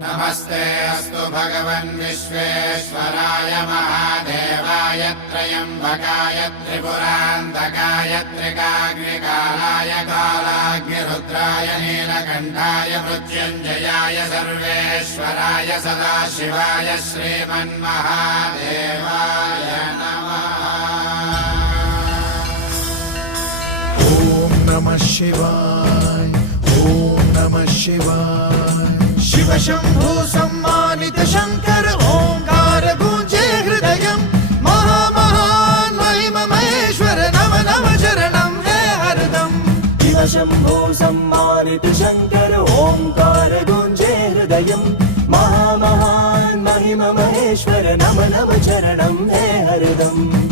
नमस्ते अस्तु भगवन् विश्वेश्वराय महादेवाय त्र्यम्बकाय त्रिपुरान्तकाय त्रिकाग्निकालाय कालाग्निरुद्राय नीलकण्ठाय मृत्युञ्जयाय सर्वेश्वराय सदाशिवाय श्रीमन्महादेवाय नमः। ॐ नमः शिवाय ॐ नमः शिवाय। शिव शंभु सम्मानित शंकर ओंकार गूंजे हृदयम् महामहान् महिम महेश्वर नम नम चरणं हे हरदम्। शिव शंभु सम्मानित शंकर ओंकार गूंजे हृदयम् महामहान् महिम महेश्वर नम नम चरणं हे हरदम्।